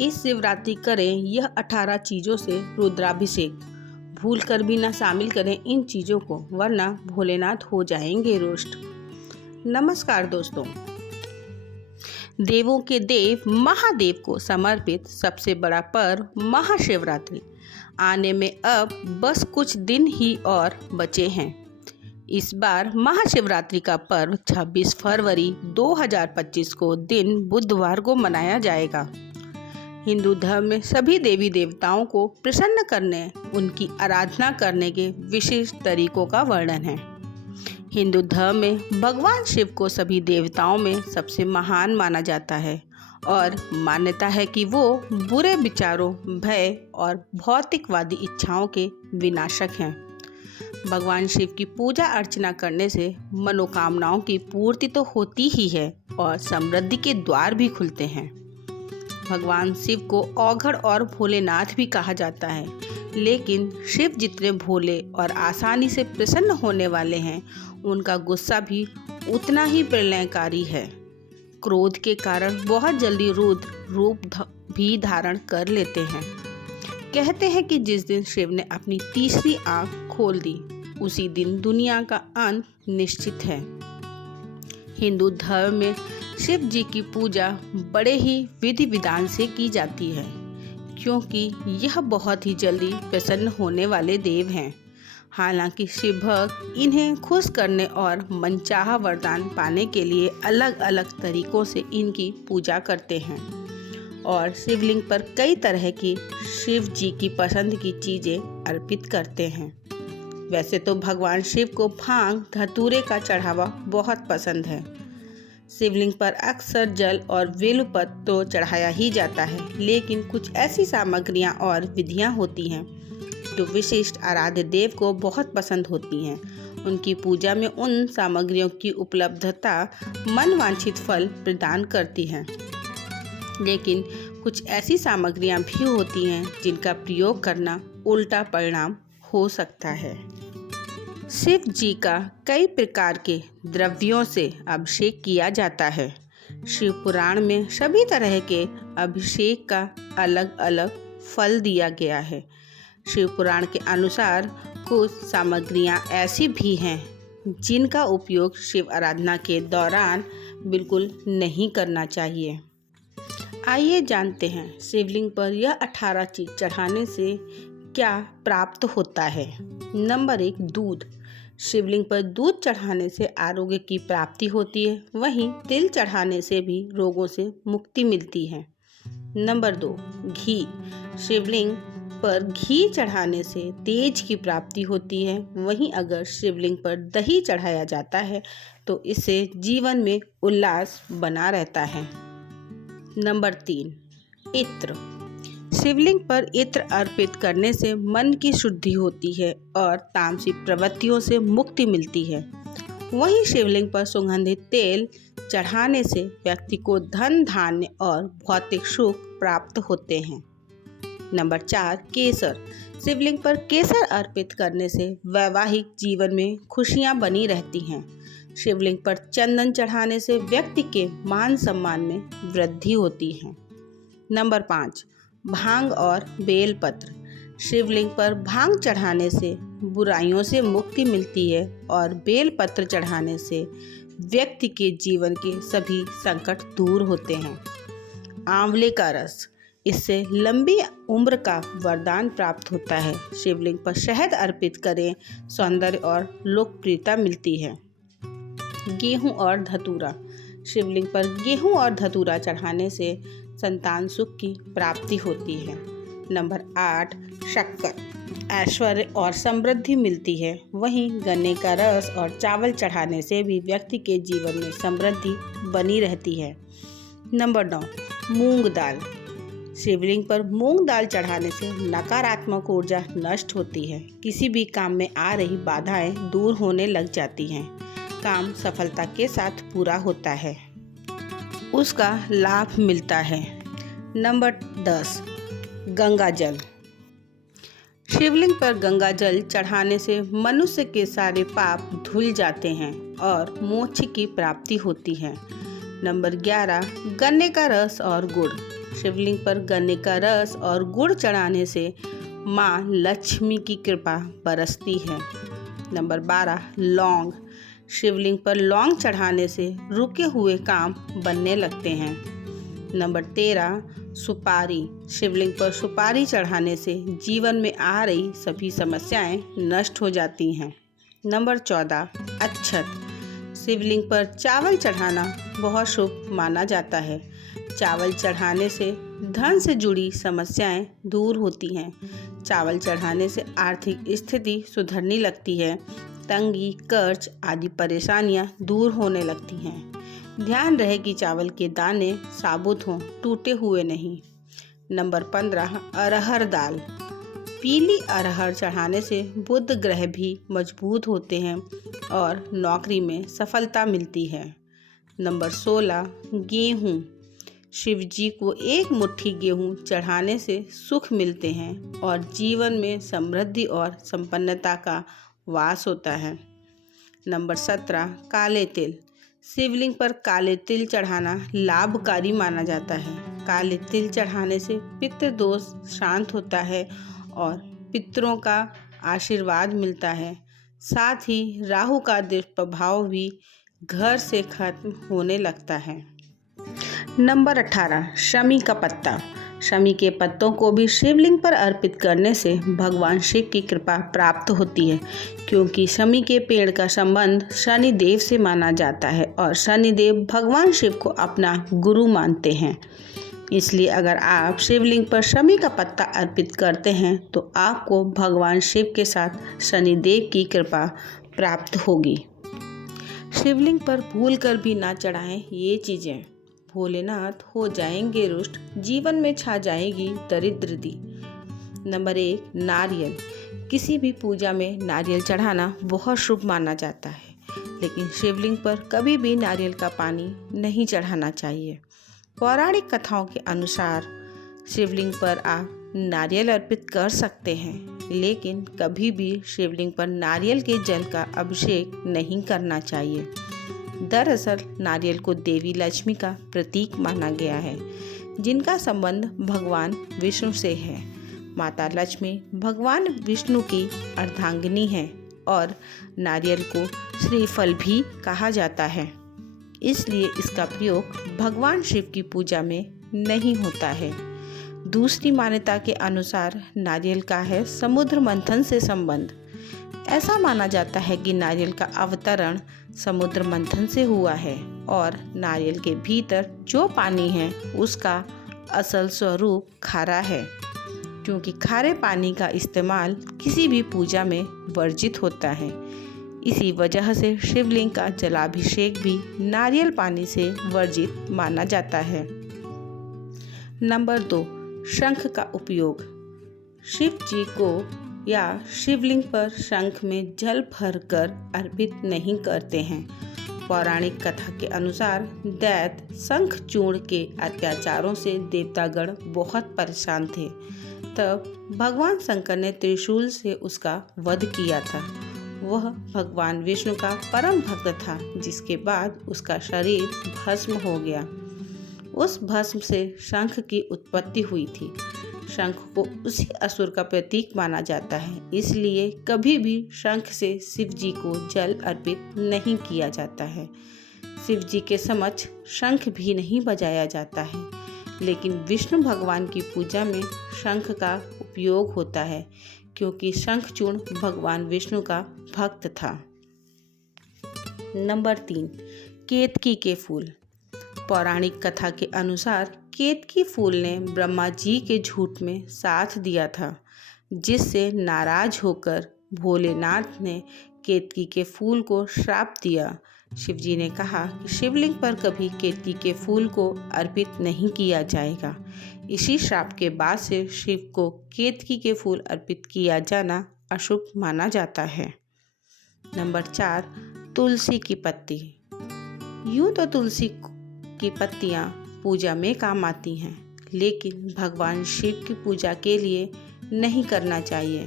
इस शिवरात्रि करें यह 18 चीज़ों से रुद्राभिषेक। भूल कर भी ना शामिल करें इन चीज़ों को, वरना भोलेनाथ हो जाएंगे रुष्ट। नमस्कार दोस्तों, देवों के देव महादेव को समर्पित सबसे बड़ा पर्व महाशिवरात्रि आने में अब बस कुछ दिन ही और बचे हैं। इस बार महाशिवरात्रि का पर्व 26 फरवरी 2025 को दिन बुधवार को मनाया जाएगा। हिंदू धर्म में सभी देवी देवताओं को प्रसन्न करने, उनकी आराधना करने के विशेष तरीकों का वर्णन है। हिंदू धर्म में भगवान शिव को सभी देवताओं में सबसे महान माना जाता है और मान्यता है कि वो बुरे विचारों, भय और भौतिकवादी इच्छाओं के विनाशक हैं। भगवान शिव की पूजा अर्चना करने से मनोकामनाओं की पूर्ति तो होती ही है और समृद्धि के द्वार भी खुलते हैं। भगवान शिव को औघड़ और भोलेनाथ भी कहा जाता है, लेकिन शिव जितने भोले और आसानी से प्रसन्न होने वाले हैं, उनका गुस्सा भी उतना ही प्रलयकारी है। क्रोध के कारण बहुत जल्दी रुद्र रूप भी धारण कर लेते हैं। कहते हैं कि जिस दिन शिव ने अपनी तीसरी आंख खोल दी, उसी दिन दुनिया का अंत निश्चित है। हिंदू धर्म में शिव जी की पूजा बड़े ही विधि विधान से की जाती है, क्योंकि यह बहुत ही जल्दी प्रसन्न होने वाले देव हैं। हालांकि शिव भक्त इन्हें खुश करने और मनचाहा वरदान पाने के लिए अलग अलग तरीकों से इनकी पूजा करते हैं और शिवलिंग पर कई तरह की शिव जी की पसंद की चीज़ें अर्पित करते हैं। वैसे तो भगवान शिव को भांग धतूरे का चढ़ावा बहुत पसंद है। शिवलिंग पर अक्सर जल और बेलपत्र तो चढ़ाया ही जाता है, लेकिन कुछ ऐसी सामग्रियां और विधियां होती हैं जो विशिष्ट आराध्य देव को बहुत पसंद होती हैं। उनकी पूजा में उन सामग्रियों की उपलब्धता मनवांछित फल प्रदान करती है, लेकिन कुछ ऐसी सामग्रियां भी होती हैं जिनका प्रयोग करना उल्टा परिणाम हो सकता है। शिव जी का कई प्रकार के द्रव्यों से अभिषेक किया जाता है। शिव पुराण में सभी तरह के अभिषेक का अलग अलग फल दिया गया है। शिव पुराण के अनुसार कुछ सामग्रियां ऐसी भी हैं जिनका उपयोग शिव आराधना के दौरान बिल्कुल नहीं करना चाहिए। आइए जानते हैं शिवलिंग पर यह 18 चीज चढ़ाने से क्या प्राप्त होता है। नंबर 1, दूध। शिवलिंग पर दूध चढ़ाने से आरोग्य की प्राप्ति होती है, वहीं तिल चढ़ाने से भी रोगों से मुक्ति मिलती है। नंबर 2, घी। शिवलिंग पर घी चढ़ाने से तेज की प्राप्ति होती है, वहीं अगर शिवलिंग पर दही चढ़ाया जाता है तो इससे जीवन में उल्लास बना रहता है। नंबर 3, इत्र। शिवलिंग पर इत्र अर्पित करने से मन की शुद्धि होती है और तामसिक प्रवृत्तियों से मुक्ति मिलती है। वहीं शिवलिंग पर सुगंधित तेल चढ़ाने से व्यक्ति को धन, धान्य और भौतिक सुख प्राप्त होते हैं। नंबर 4, केसर। शिवलिंग पर केसर अर्पित करने से वैवाहिक जीवन में खुशियां बनी रहती हैं। शिवलिंग पर चंदन चढ़ाने से व्यक्ति के मान सम्मान में वृद्धि होती है। नंबर 5, भांग और बेलपत्र। शिवलिंग पर भांग चढ़ाने से बुराइयों से मुक्ति मिलती है और बेलपत्र चढ़ाने से व्यक्ति के जीवन के सभी संकट दूर होते हैं। आंवले का रस। इससे लंबी उम्र का वरदान प्राप्त होता है। शिवलिंग पर शहद अर्पित करें, सौंदर्य और लोकप्रियता मिलती है। गेहूं और धतूरा। शिवलिंग पर गेहूं और धतूरा चढ़ाने से संतान सुख की प्राप्ति होती है। नंबर 8, शक्कर। ऐश्वर्य और समृद्धि मिलती है। वहीं गन्ने का रस और चावल चढ़ाने से भी व्यक्ति के जीवन में समृद्धि बनी रहती है। नंबर 9, मूंग दाल। शिवलिंग पर मूंग दाल चढ़ाने से नकारात्मक ऊर्जा नष्ट होती है। किसी भी काम में आ रही बाधाएं दूर होने लग जाती हैं। काम सफलता के साथ पूरा होता है, उसका लाभ मिलता है। नंबर 10, गंगा जल। शिवलिंग पर गंगा जल चढ़ाने से मनुष्य के सारे पाप धुल जाते हैं और मोक्ष की प्राप्ति होती है। नंबर 11, गन्ने का रस और गुड़। शिवलिंग पर गन्ने का रस और गुड़ चढ़ाने से माँ लक्ष्मी की कृपा बरसती है। नंबर 12 लौंग। शिवलिंग पर लौंग चढ़ाने से रुके हुए काम बनने लगते हैं। नंबर 13 सुपारी। शिवलिंग पर सुपारी चढ़ाने से जीवन में आ रही सभी समस्याएं नष्ट हो जाती हैं। नंबर 14 अक्षत। शिवलिंग पर चावल चढ़ाना बहुत शुभ माना जाता है। चावल चढ़ाने से धन से जुड़ी समस्याएं दूर होती हैं। चावल चढ़ाने से आर्थिक स्थिति सुधरने लगती है। तंगी, कर्ज आदि परेशानियां दूर होने लगती हैं। ध्यान रहे कि चावल के दाने साबुत हों, टूटे हुए नहीं। नंबर 15 अरहर दाल। पीली अरहर चढ़ाने से बुध ग्रह भी मजबूत होते हैं और नौकरी में सफलता मिलती है। नंबर 16 गेहूँ। शिव जी को एक मुट्ठी गेहूँ चढ़ाने से सुख मिलते हैं और जीवन में समृद्धि और संपन्नता का वास होता है। नंबर 17 काले तिल। शिवलिंग पर काले तिल चढ़ाना लाभकारी माना जाता है। काले तिल चढ़ाने से पितृ दोष शांत होता है और पितरों का आशीर्वाद मिलता है। साथ ही राहु का दुष्प्रभाव भी घर से खत्म होने लगता है। नंबर 18 शमी का पत्ता। शमी के पत्तों को भी शिवलिंग पर अर्पित करने से भगवान शिव की कृपा प्राप्त होती है, क्योंकि शमी के पेड़ का संबंध शनि देव से माना जाता है और शनि देव भगवान शिव को अपना गुरु मानते हैं। इसलिए अगर आप शिवलिंग पर शमी का पत्ता अर्पित करते हैं तो आपको भगवान शिव के साथ शनि देव की कृपा प्राप्त होगी। शिवलिंग पर भूल कर भी ना चढ़ाएं ये चीज़ें, भोलेनाथ हो जाएंगे रुष्ट, जीवन में छा जाएगी दरिद्रता। नंबर 1 नारियल। किसी भी पूजा में नारियल चढ़ाना बहुत शुभ माना जाता है, लेकिन शिवलिंग पर कभी भी नारियल का पानी नहीं चढ़ाना चाहिए। पौराणिक कथाओं के अनुसार शिवलिंग पर आप नारियल अर्पित कर सकते हैं, लेकिन कभी भी शिवलिंग पर नारियल के जल का अभिषेक नहीं करना चाहिए। दरअसल नारियल को देवी लक्ष्मी का प्रतीक माना गया है, जिनका संबंध भगवान विष्णु से है। माता लक्ष्मी भगवान विष्णु की अर्धांगिनी है और नारियल को श्रीफल भी कहा जाता है, इसलिए इसका प्रयोग भगवान शिव की पूजा में नहीं होता है। दूसरी मान्यता के अनुसार नारियल का है समुद्र मंथन से संबंध। ऐसा माना जाता है कि नारियल का अवतरण समुद्र मंथन से हुआ है और नारियल के भीतर जो पानी है उसका असल स्वरूप खारा है, क्योंकि खारे पानी का इस्तेमाल किसी भी पूजा में वर्जित होता है। इसी वजह से शिवलिंग का जलाभिषेक भी नारियल पानी से वर्जित माना जाता है। नंबर 2 शंख का उपयोग। शिव जी को या शिवलिंग पर शंख में जल भरकर अर्पित नहीं करते हैं। पौराणिक कथा के अनुसार दैत्य शंखचूर्ण के अत्याचारों से देवतागण बहुत परेशान थे। तब भगवान शंकर ने त्रिशूल से उसका वध किया था। वह भगवान विष्णु का परम भक्त था, जिसके बाद उसका शरीर भस्म हो गया। उस भस्म से शंख की उत्पत्ति हुई थी। शंख को उसी असुर का प्रतीक माना जाता है, इसलिए कभी भी शंख से शिव जी को जल अर्पित नहीं किया जाता है। शिव जी के समक्ष शंख भी नहीं बजाया जाता है, लेकिन विष्णु भगवान की पूजा में शंख का उपयोग होता है, क्योंकि शंखचूर्ण भगवान विष्णु का भक्त था। नंबर 3 केतकी के फूल। पौराणिक कथा के अनुसार केतकी फूल ने ब्रह्मा जी के झूठ में साथ दिया था, जिससे नाराज होकर भोलेनाथ ने केतकी के फूल को श्राप दिया। शिवजी ने कहा कि शिवलिंग पर कभी केतकी के फूल को अर्पित नहीं किया जाएगा। इसी श्राप के बाद से शिव को केतकी के फूल अर्पित किया जाना अशुभ माना जाता है। नंबर 4 तुलसी की पत्ती। यूँ तो तुलसी की पत्तियाँ पूजा में काम आती हैं, लेकिन भगवान शिव की पूजा के लिए नहीं करना चाहिए।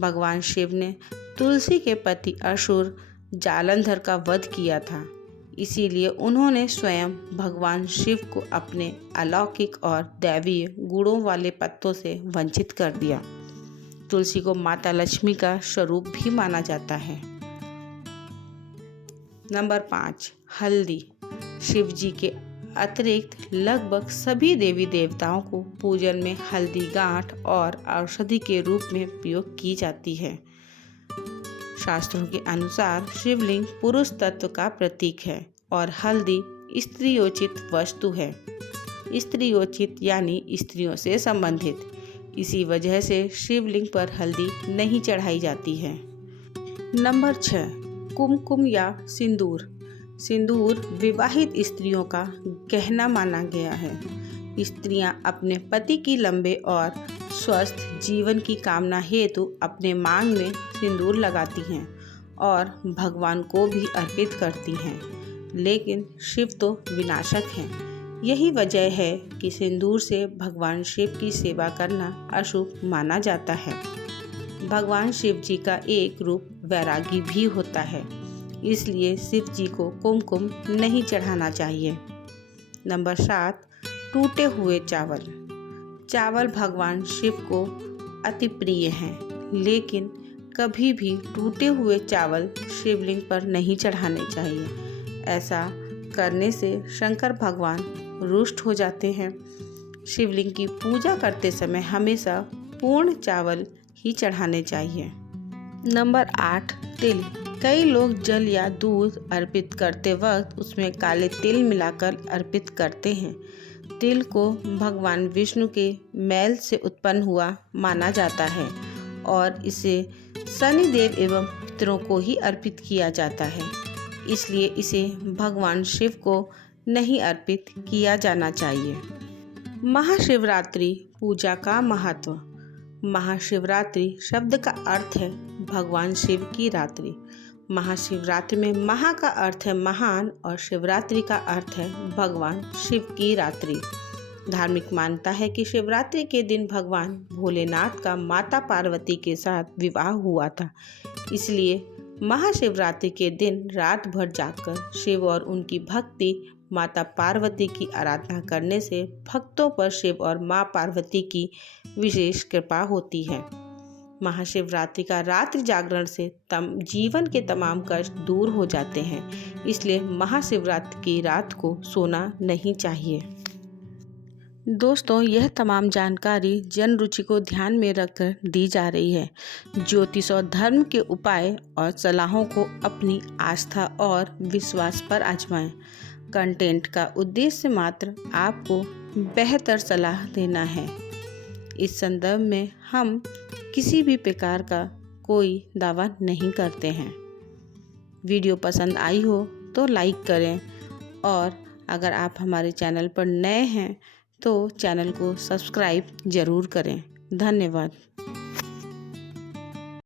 भगवान शिव ने तुलसी के पति असुर जालंधर का वध किया था, इसीलिए उन्होंने स्वयं भगवान शिव को अपने अलौकिक और दैवीय गुणों वाले पत्तों से वंचित कर दिया। तुलसी को माता लक्ष्मी का स्वरूप भी माना जाता है। नंबर 5, हल्दी। शिव जी के अतिरिक्त लगभग सभी देवी देवताओं को पूजन में हल्दी गांठ और औषधि के रूप में प्रयोग की जाती है। शास्त्रों के अनुसार शिवलिंग पुरुष तत्व का प्रतीक है और हल्दी स्त्रियोचित वस्तु है। स्त्रियोचित यानी स्त्रियों से संबंधित। इसी वजह से शिवलिंग पर हल्दी नहीं चढ़ाई जाती है। नंबर 6, कुमकुम या सिंदूर। सिंदूर विवाहित स्त्रियों का गहना माना गया है। स्त्रियां अपने पति की लंबे और स्वस्थ जीवन की कामना हेतु अपने मांग में सिंदूर लगाती हैं और भगवान को भी अर्पित करती हैं। लेकिन शिव तो विनाशक हैं। यही वजह है कि सिंदूर से भगवान शिव की सेवा करना अशुभ माना जाता है। भगवान शिव जी का एक रूप वैरागी भी होता है, इसलिए शिव जी को कुमकुम नहीं चढ़ाना चाहिए। नंबर 7, टूटे हुए चावल। चावल भगवान शिव को अति प्रिय हैं, लेकिन कभी भी टूटे हुए चावल शिवलिंग पर नहीं चढ़ाने चाहिए। ऐसा करने से शंकर भगवान रुष्ट हो जाते हैं। शिवलिंग की पूजा करते समय हमेशा पूर्ण चावल ही चढ़ाने चाहिए। नंबर 8, तिल। कई लोग जल या दूध अर्पित करते वक्त उसमें काले तिल मिलाकर अर्पित करते हैं। तिल को भगवान विष्णु के मैल से उत्पन्न हुआ माना जाता है और इसे शनिदेव एवं पितरों को ही अर्पित किया जाता है। इसलिए इसे भगवान शिव को नहीं अर्पित किया जाना चाहिए। महाशिवरात्रि पूजा का महत्व। महाशिवरात्रि शब्द का अर्थ है भगवान शिव की रात्रि। महाशिवरात्रि में महा का अर्थ है महान और शिवरात्रि का अर्थ है भगवान शिव की रात्रि। धार्मिक मान्यता है कि शिवरात्रि के दिन भगवान भोलेनाथ का माता पार्वती के साथ विवाह हुआ था। इसलिए महाशिवरात्रि के दिन रात भर जागकर शिव और उनकी भक्ति माता पार्वती की आराधना करने से भक्तों पर शिव और माँ पार्वती की विशेष कृपा होती है। महाशिवरात्रि का रात्रि जागरण से जीवन के तमाम कष्ट दूर हो जाते हैं। इसलिए महाशिवरात्रि की रात को सोना नहीं चाहिए। दोस्तों, यह तमाम जानकारी जन रुचि को ध्यान में रखकर दी जा रही है। ज्योतिष और धर्म के उपाय और सलाहों को अपनी आस्था और विश्वास पर आजमाएं। कंटेंट का उद्देश्य मात्र आपको बेहतर सलाह देना है। इस संदर्भ में हम किसी भी प्रकार का कोई दावा नहीं करते हैं। वीडियो पसंद आई हो तो लाइक करें और अगर आप हमारे चैनल पर नए हैं तो चैनल को सब्सक्राइब ज़रूर करें। धन्यवाद।